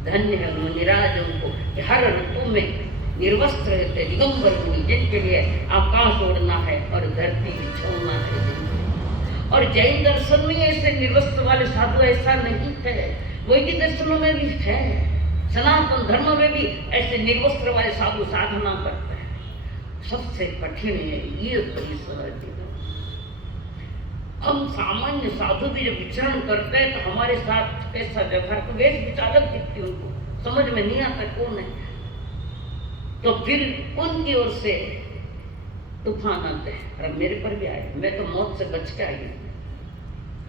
धन्य है मुनिराज उनको कि हर ऋतु में निर्वस्त्र रहते दिगंबर मुनि, जिनके लिए आकाश ओढ़ना है और धरती बिछोना है। और जैन दर्शन में ऐसे निर्वस्त्र वाले साधु ऐसा नहीं है, वैदिक दर्शनों में भी है, सनातन धर्म में भी ऐसे निर्वस्त्र वाले साधु साधना करते हैं। सबसे कठिन है ये परिसर। हम सामान्य साधु भी जब विचरण करते हैं तो हमारे साथ कैसा व्यवहार, तो वेश विचारक दिखती उनको, समझ में नहीं आता कौन है। तो फिर उनकी ओर से तूफान आते हैं, और मेरे पर भी आए, मैं तो मौत से बच के आई हूँ।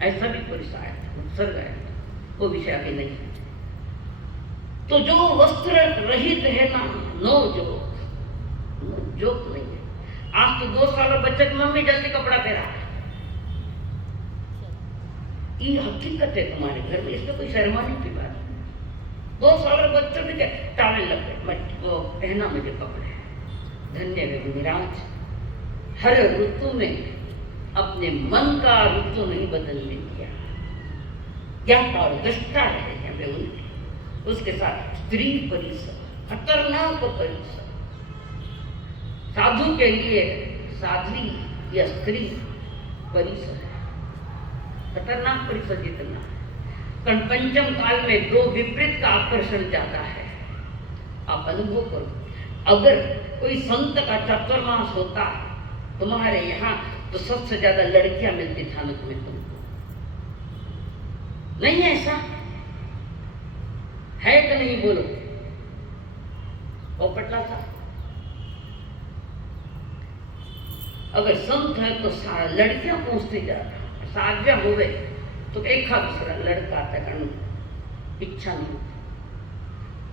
ऐसा भी पुरुष आया था, उत्सर्ग आया था, वो विषय अभी नहीं है। तो जो वस्त्र रहित है ना, नो जोक नहीं है। आज तो 2 साल बच्चे की मम्मी जल्दी कपड़ा पहरा, ये हकीकत है तुम्हारे घर में, इसमें कोई शर्माने की बात नहीं। 2 साल बच्चों ने टावल लग गए, वो पहना मुझे कपड़े। धन्य है मुनिराज, हर ऋतु में अपने मन का ऋतु नहीं बदलने दिया, ज्ञाता और दृष्टा रहे हैं वे उनके। उसके साथ स्त्री परिसर, खतरनाक परिसर, साधु के लिए साध्वी या स्त्री परिसर है, खतरनाक परिसर जितना। कारण पंचम काल में 2 विपरीत का आकर्षण ज्यादा है, आप अनुभव करो। अगर कोई संत का चतुर्मास होता तुम्हारे यहाँ तो सबसे ज्यादा लड़कियां मिलती थानक में तुमको, नहीं है ऐसा है कि नहीं बोलो? और पटला था, अगर संत है तो लड़कियां पहुंचती ज्यादा, साध्या हो गए तो एक दूसरा लड़का आता कारण इच्छा नहीं होती।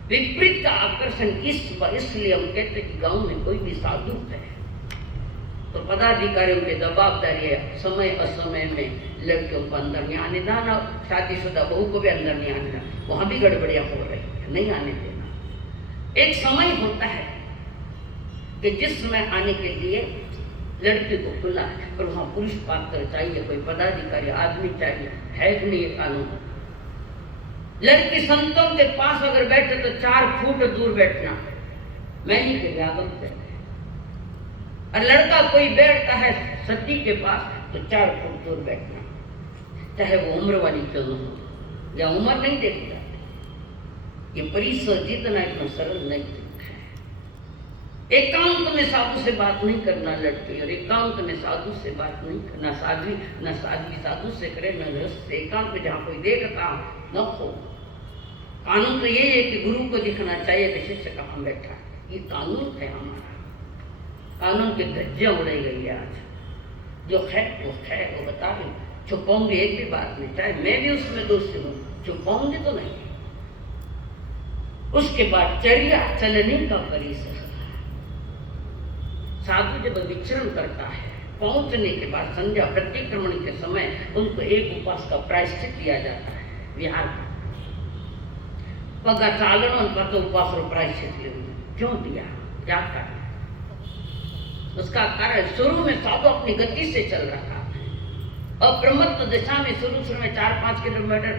विपरीत का आकर्षण इसलिए हम कहते कि गांव में कोई भी साधु है तो पदाधिकारियों की जवाबदारी है समय असमय में लड़कियों को अंदर नहीं आने देना, शादीशुदा बहू को भी अंदर नहीं आने देना, वहां भी गड़बड़ियां हो रही है, नहीं आने देना। एक समय होता है कि जिसमें आने के लिए लड़की को खुला है, पर वहाँ पुरुष पात्र चाहिए, कोई पदाधिकारी आदमी चाहिए, है कि नहीं ये कानून? लड़की संतों के पास अगर बैठे तो 4 फुट दूर बैठना, मैली के व्यागम से। और लड़का कोई बैठता है सती के पास तो 4 फुट दूर बैठना, चाहे वो उम्र वाली क्यों न हो, या उम्र नहीं देखता। ये परिसर जितना इतना सरल नहीं है। एकांत में साधु से बात नहीं करना लड़की, और एकांत में साधु से बात नहीं करना, साध्वी साधु से करे न गृहस्थ से। एकांत में जहाँ कोई देखता न हो। कानून तो ये है कि गुरु को दिखना चाहिए कि शिष्य कहाँ बैठा है, ये कानून है हमारा। कानून की धज्जियां उड़ाई गई है आज। जो है वो बता रही, छुपाऊंगी एक भी बात नहीं, चाहे मैं भी उसमें दोषी हूँ, छुपाऊंगी तो नहीं। उसके बाद चर्या चलने का परिसर। साधु जब विचरण करता है, पहुंचने के बाद संध्या प्रतिक्रमण के समय उनको एक उपास का प्रायश्चित दिया जाता है। विहार पगा चालन उनका तो उपास और प्रायश्चित क्यों दिया, क्या कारण? उसका कारण शुरू में साधु अपनी गति से चल रहा है, अप्रमत्त दिशा में शुरू में 4-5 किलोमीटर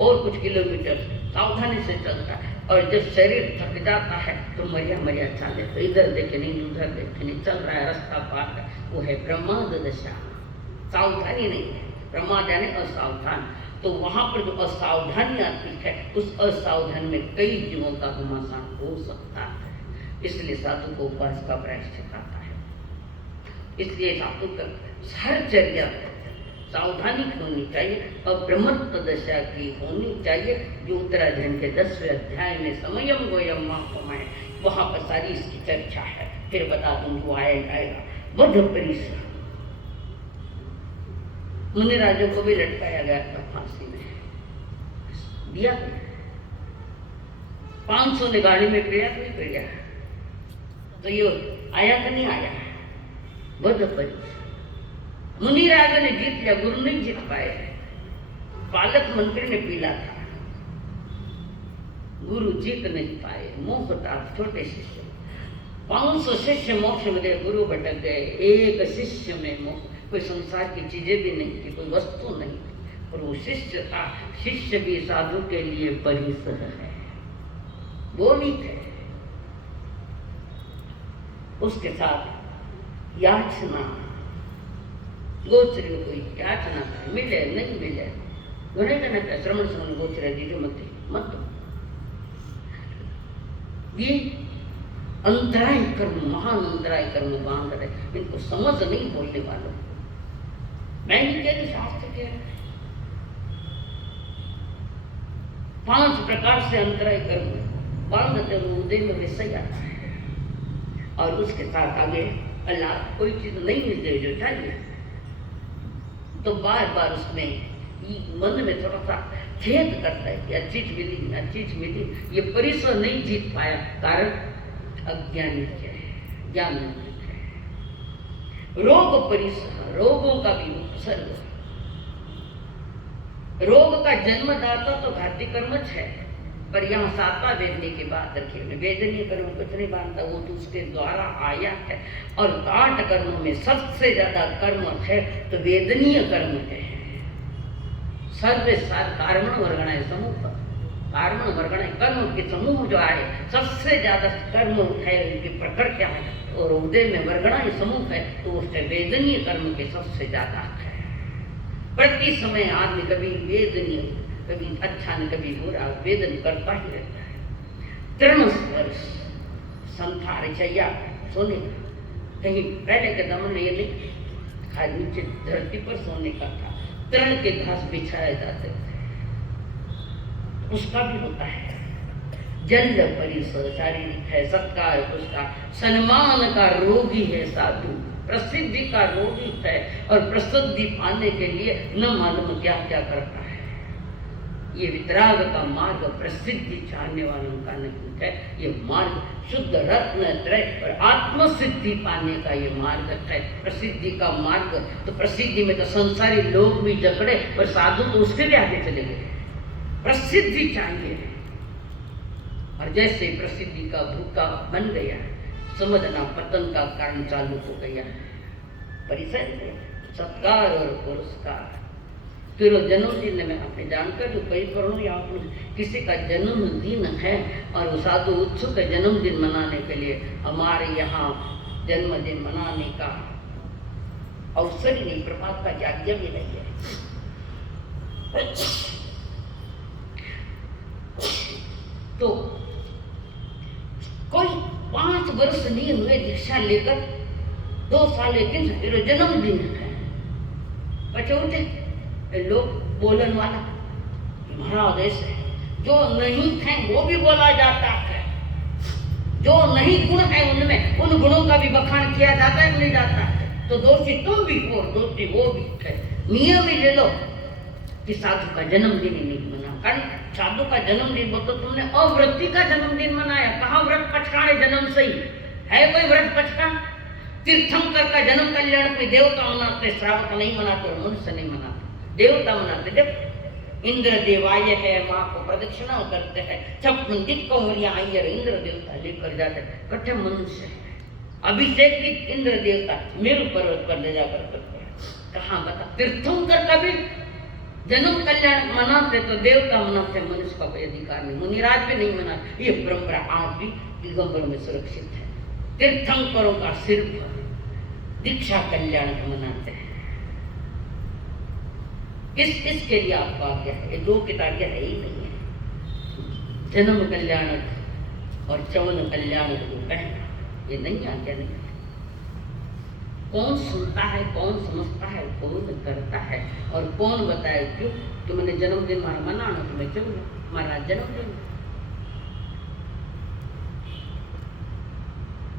और कुछ किलोमीटर सावधानी से चलता है, और जब शरीर थक जाता है तो मरिया चाले, तो इधर देखे नहीं उधर देखे नहीं, चल रहा है रास्ता पार है, वो है प्रमाद दशा। सावधानी नहीं है, प्रमाद यानी असावधान। तो वहां पर जो असावधानी आती है, उस असावधान में कई जीवों का घमासान हो सकता है। इसलिए साधु को उपास का प्रायश्चित आता है। इसलिए साधु का हर चर्या सावधानी की होनी चाहिए, और ब्रह्मत्व दशा की होनी चाहिए, जो उत्तराखंड के 10वें अध्याय में समयम गोयम महामय, वहाँ पर सारी इसकी चर्चा है। फिर बता दूं वो आएगा। बुद्ध परिसर मुनिराजों को भी लटकाया गया था फांसी में, दिया 500 ने गाड़ी में प्रिया नहीं प्रिया, तो ये आया कि नहीं आया? बुद्ध परिसर मुनिराज ने जीत लिया, गुरु नहीं जीत पाए। पालक मंत्री ने पीला था, गुरु जीत नहीं पाए। मोह था छोटे शिष्य, 500 शिष्य मोक्ष में गए, गुरु भटक गए। एक शिष्य में मोह, कोई संसार की चीजें भी नहीं थी, कोई वस्तु नहीं थी, और वो शिष्य था। शिष्य भी साधु के लिए परिसर है, वो नहीं थे। उसके साथ याचना, गोचरी कोई याचना करे, मिले नहीं मिले, उन्हें कहना था श्रवण श्रवण गोचर दीजिए मत। ये अंतराय कर्म, महान अंतराय कर्म बांध रहे, इनको समझ नहीं बोलने वालों। मैं नहीं कह रही, शास्त्र कह रहे 5 प्रकार से अंतराय कर्म बांधते हुए उदय में विषय आता है, और उसके साथ आगे अल्लाह कोई चीज नहीं मिलती जो चाहिए, तो बार बार उसमें मन में थोड़ा सा खेद करता है कि चीज मिली। ये परिसर नहीं जीत पाया, कारण अज्ञानी है, ज्ञान नहीं है। रोग परिसर, रोगों का भी उपसर्ग। रोग का जन्मदाता तो घाती कर्मच है, पर यहाँ 7वां वेदनी की बात रखी है। वेदनीय कर्म कुछ नहीं मानता, वो तो उसके द्वारा आया है। और 8 कर्मों में सबसे ज्यादा कर्म है तो वेदनीय कर्म है। सर्वे सार कारण वर्गणाय समूह, कारण वर्गणाय कर्म के समूह जो आए, सबसे ज्यादा कर्म है उनकी प्रकट क्या है, और उदय में वर्गणाय समूह है, तो उससे वेदनीय कर्म के सबसे ज्यादा है। प्रति समय आदमी कभी वेदनीय, कभी अच्छा न कभी बुरा वेदन करता ही रहता है। तृण स्पर्श, संसार चैया सोने का, कहीं पहले के दमन में ये नहीं, खाली नीचे धरती पर सोने का था, तृण के घास बिछाए जाते थे, उसका भी होता है। जल परिसर शारीरिक है, सत्कार उसका, सम्मान का रोगी है साधु, प्रसिद्धि का रोगी है, और प्रसिद्धि पाने के लिए न मालूम क्या क्या करता है। ये वितराग का मार्ग प्रसिद्धि चाहने वालों का नहीं है, ये मार्ग शुद्ध रत्न त्रय और आत्मसिद्धि पाने का ये मार्ग है। प्रसिद्धि का मार्ग, तो प्रसिद्धि में तो संसारी लोग भी जकड़े, पर साधु तो उसके भी आगे चले गए। प्रसिद्धि चाहिए, और जैसे प्रसिद्धि का भूखा बन गया, समझना पतन का कारण चालू हो गया। परिचय, सत्कार और पुरस्कार। फिर वो जन्मदिन में आपने जानकर जो कई करोड़ या किसी का जन्मदिन है और वो साधु उत्सुक है जन्मदिन मनाने के लिए, हमारे यहाँ जन्मदिन मनाने का अवसर ही नहीं, प्रभात का आज्ञा भी नहीं है। तो कोई 5 वर्ष नहीं हुए दीक्षा लेकर, 2 साल लेकिन तेरा जन्मदिन है, पचौते लोग बोलन वाला हमारा देश है। जो नहीं है वो भी बोला जाता है, जो नहीं गुण है उनमें उन गुणों का भी बखान किया जाता है, नहीं जाता है। तो दोषी तुम भी हो, दोषी वो भी है। नियम ही ले लो कि साधु का जन्मदिन ही नहीं मना, कारण साधु का जन्मदिन वो तो तुमने अव्रती का जन्मदिन मनाया। कहाँ व्रत पचकाने जन्म से ही है कोई व्रत पचका? तीर्थंकर का जन्म कल्याण कोई देवता मनाते, श्रावक नहीं मनाते, मनुष्य नहीं मनाते, देवता मनाते। देखो इंद्र देवाय है, माँ को प्रदक्षिणा करते हैं, 56 दिक्कौरियां आयर इंद्र देवता लेकर जाते हैं, कठे मनुष्य है। अभिषेक भी इंद्र देवता मेरु पर्वत पर ले जाकर करते हैं। कहाँ बता? तीर्थंकर का भी जन्म कल्याण मनाते तो देवता मनाते, मनुष्य का कोई अधिकार नहीं, मुनिराज भी नहीं मनाते। ये परंपरा आज भी दिगंबर में सुरक्षित है। तीर्थंकरों का सिर्फ दीक्षा कल्याण मनाते हैं। इसके लिए आपको आज्ञा है, ये 2 किताबें है ही नहीं है। जन्म कल्याणक और चवन कल्याणक को कहना ये नहीं आज्ञा नहीं है। कौन सुनता है, कौन समझता है, कौन करता है और कौन बताए क्यों कि मैंने जन्मदिन हमारा मनाना तो मैं चलूंगा, हमारा जन्मदिन।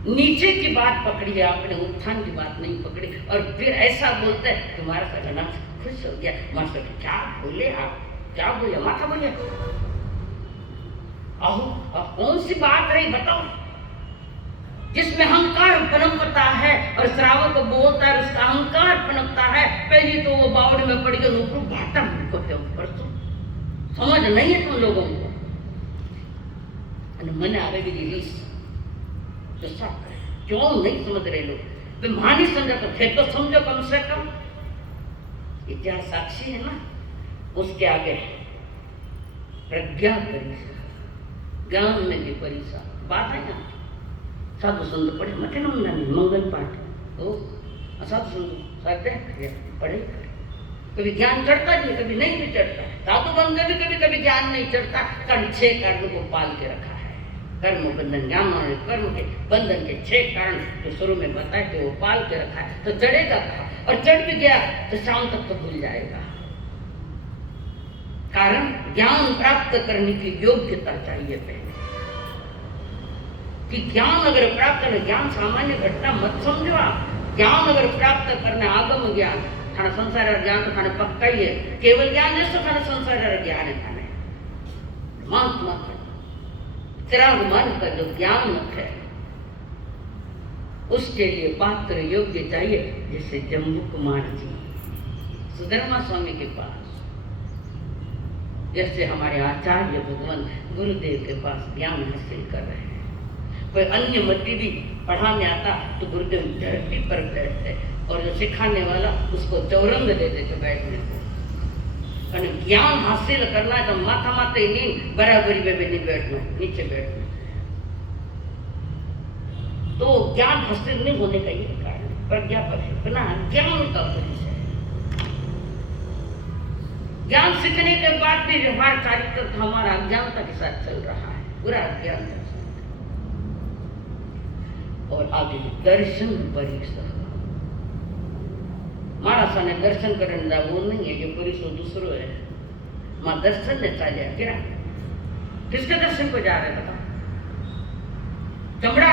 नीचे की बात पकड़ी है आपने, उत्थान की बात नहीं पकड़ी। और फिर ऐसा बोलते हैं तुम्हारा सगना खुश हो गया, मास्टर क्या बोले आप, क्या बोले, माथा बोले। अहो कौन सी बात रही बताओ जिसमें अहंकार पनपता है और श्रावक को बोलता है उसका अहंकार पनपता है। पहले तो वो बावड़ में पड़ गया, ऊपर भाटा परसों समझ नहीं है तुम लोगों को। मन आवेगी रिलीज तो सब क्यों नहीं समझ रहे लोग? तो मानी समझा तो फिर तो समझो कम से कम। इतिहास साक्षी है ना, उसके आगे प्रज्ञा परिसा, ज्ञान में भी परिसा बात है ना। साधु संत पढ़े मठे मंगल पाठ ओ साधु संत साधे पढ़े, कभी ज्ञान चढ़ता नहीं, कभी नहीं भी चढ़ता। साधु बन के भी कभी कभी ज्ञान नहीं चढ़ता, कारण 6 कारण को पाल के रखा है। कर्म बंधन, ज्ञान और कर्म के बंधन के 6 कारण जो शुरू में बताए थे वो पाल के रखा है। तो चढ़ेगा कहा, और चढ़ भी गया तो शाम तक तो भूल जाएगा। कारण ज्ञान प्राप्त करने की योग्यता चाहिए पहले, कि ज्ञान अगर प्राप्त करना, ज्ञान सामान्य घटना मत समझो आप। ज्ञान अगर प्राप्त करना आगम ज्ञान थाना संसार ज्ञान तो थाने पक्का ही है। केवल ज्ञान जैसे थाने संसार ज्ञान है, थाने महात्मा मन का जो ज्ञान है उसके लिए पात्र योग्य चाहिए। जैसे जम्बू कुमार जी सुधर्मा स्वामी के पास, जैसे हमारे आचार्य भगवान गुरुदेव के पास ज्ञान हासिल कर रहे हैं। कोई अन्य मती भी पढ़ाने आता तो गुरुदेव धरती पर बैठते और जो सिखाने वाला उसको चौरंग देते थे बैठने को। ज्ञान हासिल करना है तो माथा माथे नहीं, बराबरी में भी नहीं बैठना, नीचे बैठना। तो ज्ञान हासिल नहीं होने का ये कारण प्रज्ञा पर है, बिना ज्ञान का परिचय। ज्ञान सीखने के बाद भी व्यवहार कार्य हमारा अज्ञानता के साथ चल रहा है, पूरा अज्ञानता। और आगे दर्शन परिसर, महाराज ने दर्शन करने जा वो नहीं है, ये परिसर दूसरो है। मां दर्शन ने चालिया क्या, किसके दर्शन को जा रहे बता? चमड़ा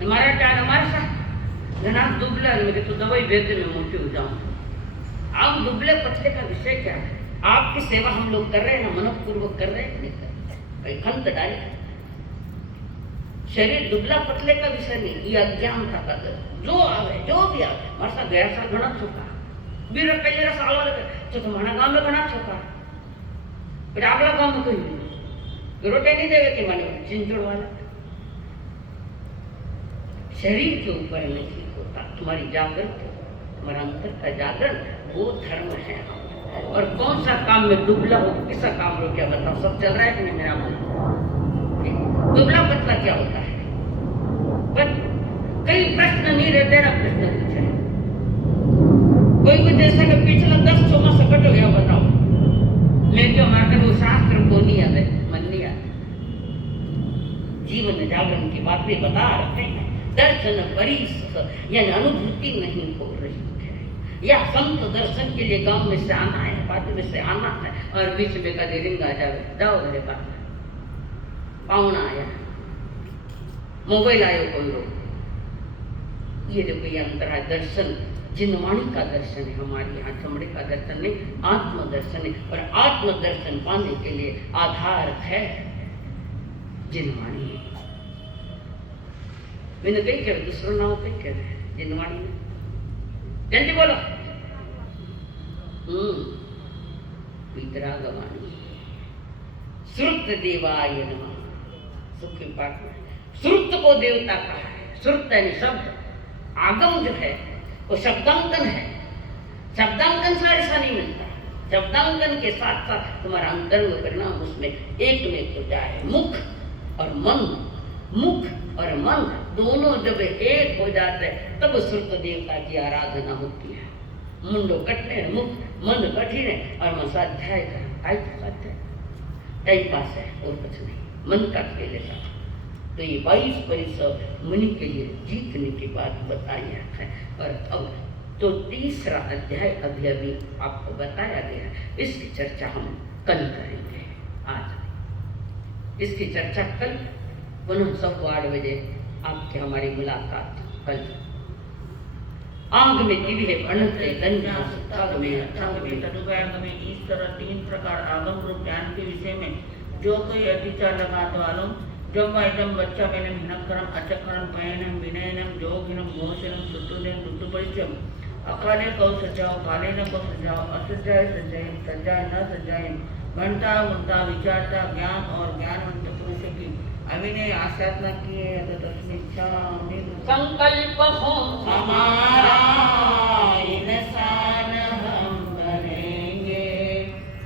हमारा क्या हमारे साथ घना दुबला लगे तो दवाई भेजने में मोटी हो जाऊं। आप दुबले पतले का विषय क्या है? आपकी सेवा हम लोग कर रहे हैं ना, मनपूर्वक कर रहे हैं, नहीं कर रहे, कहीं खंत डाले। शरीर दुबला पतले का विषय नहीं, ये अज्ञानता का जो आवे जो भी आवे। हमारे साथ गया साल घना छोका बीर पहले साल वाले तो तुम्हारा गांव में घना छोका, फिर अगला गांव में कोई रोटे नहीं देवे कि माने चिंचोड़ वाला। शरीर के ऊपर नहीं होता, तुम्हारी जागृत, तुम्हारा अंतर का जागरण, वो धर्म है। और कौन सा काम में दुबला हो, किसा काम हो, क्या बताओ, सब चल रहा है कि नहीं मेरा मन? दुबला पतला क्या होता है? पर कई प्रश्न नहीं रहते ना, प्रश्न पूछे कोई कुछ ऐसा कि पिछला 10 सोमा सकट हो गया, बताओ मैं क्यों मारकर वो शास्त्र को नहीं आते, मन नहीं आता। जीवन जागरण की बातें बता रहे हैं, दर्शन परिस यानी अनुभूति नहीं हो रही है, या संत दर्शन के लिए गांव में से आना है, बाद में से आना है, और बीच में कभी रिंग आ जाए, जाओ मेरे पास, पाहुना आया, मोबाइल आयो कोई लोग, ये देखो ये अंतर है। दर्शन जिनवाणी का दर्शन है, हमारे यहाँ चमड़े का दर्शन नहीं, आत्मदर्शन है। और आत्मदर्शन पाने के लिए आधार है जिनवाणी। मैंने कही कह दूसरों नाम कही कह रहे जिनवाणी में, जल्दी बोलो। वितरागवाणी श्रुत देवाय नमः। सुखी पाठ में श्रुत को देवता कहा है। श्रुत यानी शब्द, आगम जो है वो शब्दांकन है। शब्दांकन से ऐसा नहीं मिलता, शब्दांकन के साथ साथ तुम्हारा अंतरंग परिणाम उसमें एक में तो जाए। मुख और मन, मुख और मन दोनों जब एक हो जाते हैं तब श्रुत देवता की आराधना होती है। मुंडो कटने, मुख मन कठिन है, और मन स्वाध्याय कर टाइम पास है और कुछ नहीं, मन का खेल है। तो ये 22 परिसर मुनि के लिए जीतने की बात बताई है। और अब तो तीसरा अध्याय अभी आपको बताया गया है, इसकी चर्चा हम कल करेंगे। आज इसकी चर्चा कल पुनः 8:15 बजे आपके हमारी मुलाकात कल। आंग में दिव्य है अनंत दंड में तदुपयोग में इस तरह 3 प्रकार आगम रूप ज्ञान के विषय में जो कोई अतिचार लगाते वालों जो एकदम बच्चा मैंने हिनकरम अचकरम पयनम विनयनम जोगिनम मोहसनम सुतुनम दुतुपरिचम अकाले कौ सजाओ काले न कौ सजाओ असजाए सजाए सजाए न सजाए घंटा मुद्दा विचारता ज्ञान और ज्ञानवंत पुरुष की अविनय आशात्मा किए तस्मिच्छा संकल्प हो